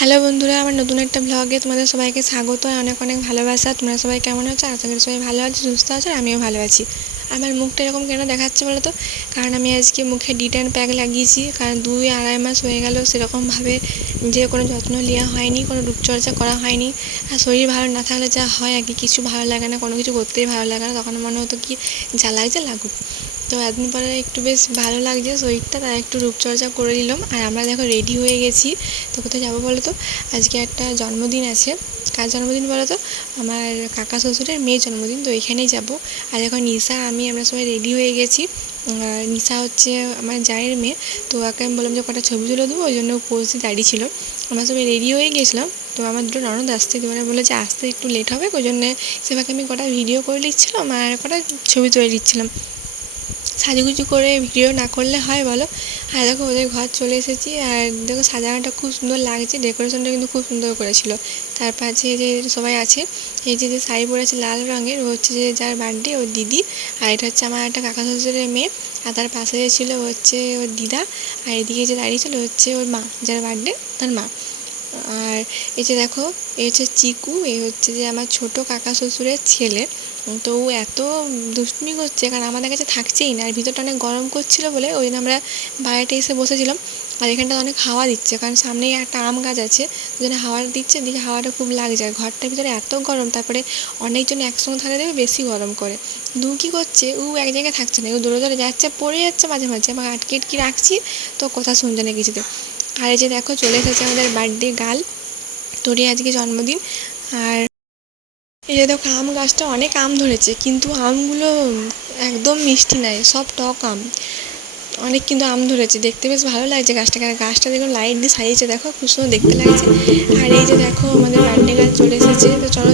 Hello বন্ধুরা, আমার নতুন একটা ব্লগে তোমাদের সবাইকে স্বাগত। আর অনেক অনেক ভালোবাসা। তোমরা সবাই কেমন আছো? আশা করি সবাই ভালো আছো, সুস্থ আছো আমিও ভালো আছি। আমার মুখটা এরকম কেন দেখাচ্ছে বলো তো? কারণ আমি আজকে মুখে ডিটেন প্যাক লাগিয়েছি। কারণ দুই আড়াই মাস হয়ে গেল সেরকমভাবে যে কোনো যত্ন নেওয়া হয়নি, কোনো রূপচর্চা করা হয়নি। আর শরীর ভালো না থাকলে যা হয়, আর কি কিছু ভালো লাগে না, কোনো কিছু করতেই ভালো লাগে না, তখন মনে হতো কি যা লাগছে লাগুক। তো একদিন পরে একটু বেশ ভালো লাগছে শরীরটা, তাই একটু রূপচর্চা করে নিলাম। আর আমরা দেখো রেডি হয়ে গেছি। তো কোথায় যাব বলো তো? আজকে একটা জন্মদিন আছে। কার জন্মদিন বলো তো? আমার কাকা শ্বশুরের মেয়ের জন্মদিন, তো এখানেই যাব। আর এখন নিশা, আমি, আমরা সবাই রেডি হয়ে গেছি। নিশা হচ্ছে আমার জায়ের মেয়ে। তো ওকে আমি বললাম যে কটা ছবি তুলে দেবো, ওই জন্য পোজে দাঁড়িয়ে ছিল। আমরা সবাই রেডি হয়ে গেছিলাম। তো আমার দুটো ননদ আসতে এবারে বলে যে আসতে একটু লেট হবে, ওই জন্যে সেভাবে আমি কটা ভিডিও করে নিচ্ছিলাম আর কটা ছবি তুলে দিচ্ছিলাম। সাজুগুজু করে ভিডিও না করলে হয় বলো। আর দেখো ওদের ঘর চলে এসেছি, আর দেখো সাজানোটা খুব সুন্দর লাগছে, ডেকোরেশনটা কিন্তু খুব সুন্দর করেছিল। তার পাশে যে সবাই আছে, এই যে যে শাড়ি পরেছে লাল রঙের, ও হচ্ছে যে যার বার্থডে, ওর দিদি। আর এটা হচ্ছে আমার একটা কাকা শ্বশুরের মেয়ে, আর তার পাশে যে ছিল হচ্ছে ওর দিদা, আর এদিকে যে দাঁড়িয়ে ছিল হচ্ছে ওর মা, যার বার্থডে, তার মা। আর এই যে দেখো, এই হচ্ছে চিকু, এই হচ্ছে যে আমার ছোট কাকা শ্বশুরের ছেলে। তো ও এত দুষ্টুমি করছে, কারণ আমাদের কাছে থাকছেই না। আর ভিতরটা অনেক গরম করছিল বলে ওই জন্য আমরা বাইরেটা এসে বসেছিলাম। আর এখানটা অনেক হাওয়া দিচ্ছে, কারণ সামনেই একটা আম গাছ আছে, ওই জন্য হাওয়া দিচ্ছে, দিকে হাওয়াটা খুব লাগছে আর ঘরটার ভিতরে এত গরম, তারপরে অনেকজন একসঙ্গে থাকলে দেখবে বেশি গরম করে। দু কী করছে, ও এক জায়গায় থাকছে না, ও দৌড়ে দৌড়ে যাচ্ছে, পড়ে যাচ্ছে মাঝে মাঝে। আমাকে আটকে আটকে রাখছি, তো কথা শুনছে না কিছুতে। আর এই যে দেখো, চলে এসেছে আমাদের বার্থডে গাল তোরই আজকে জন্মদিন। আর এই যে দেখো আম গাছটা অনেক আম ধরেছে, কিন্তু আমগুলো একদম মিষ্টি নাই, সব টক আম। অনেক কিন্তু আম ধরেছে, দেখতে বেশ ভালো লাগছে গাছটা, কেন গাছটা দেখুন লাইট দিয়ে সাজিয়েছে, দেখো খুব সুন্দর দেখতে লাগছে। আর এই যে দেখো আমাদের বার্থডে গাছ চলে এসেছে, তো চলো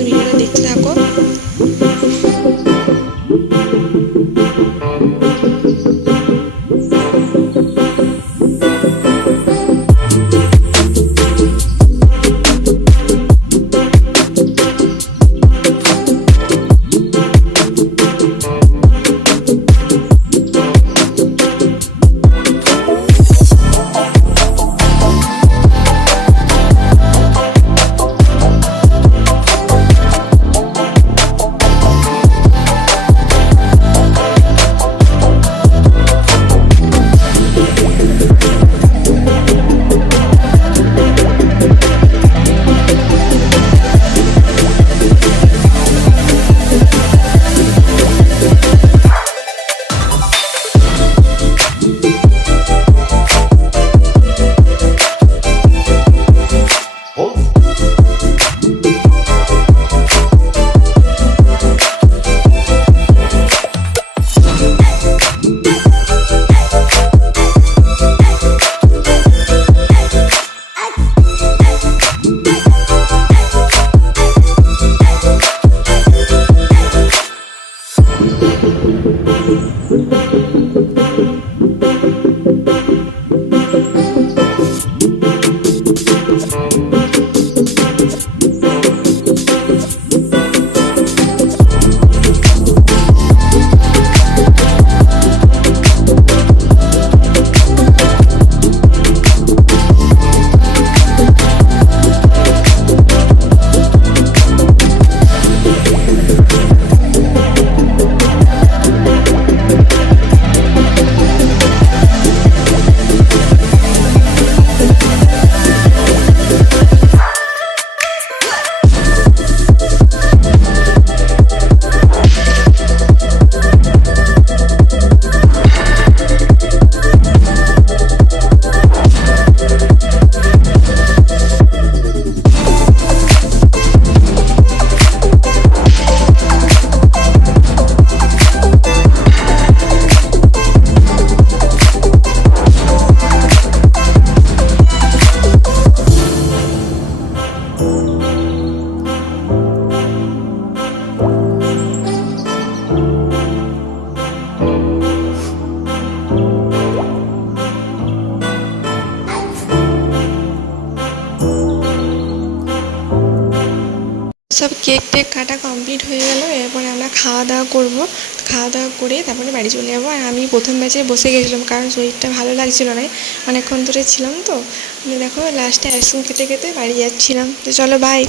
সব কেক টেক কাটা কমপ্লিট হয়ে গেল, এরপরে আমরা খাওয়া দাওয়া করব। খাওয়া দাওয়া করে তারপরে বাড়ি চলে যাব। আর আমি প্রথম ব্যাচে বসে গেছিলাম, কারণ শরীরটা ভালো লাগছিল না। অনেকক্ষণ ধরে ছিলাম তো। দেখো লাস্টে আইসক্রিম খেতে খেতে বাড়ি যাচ্ছিলাম। তো চলো বাই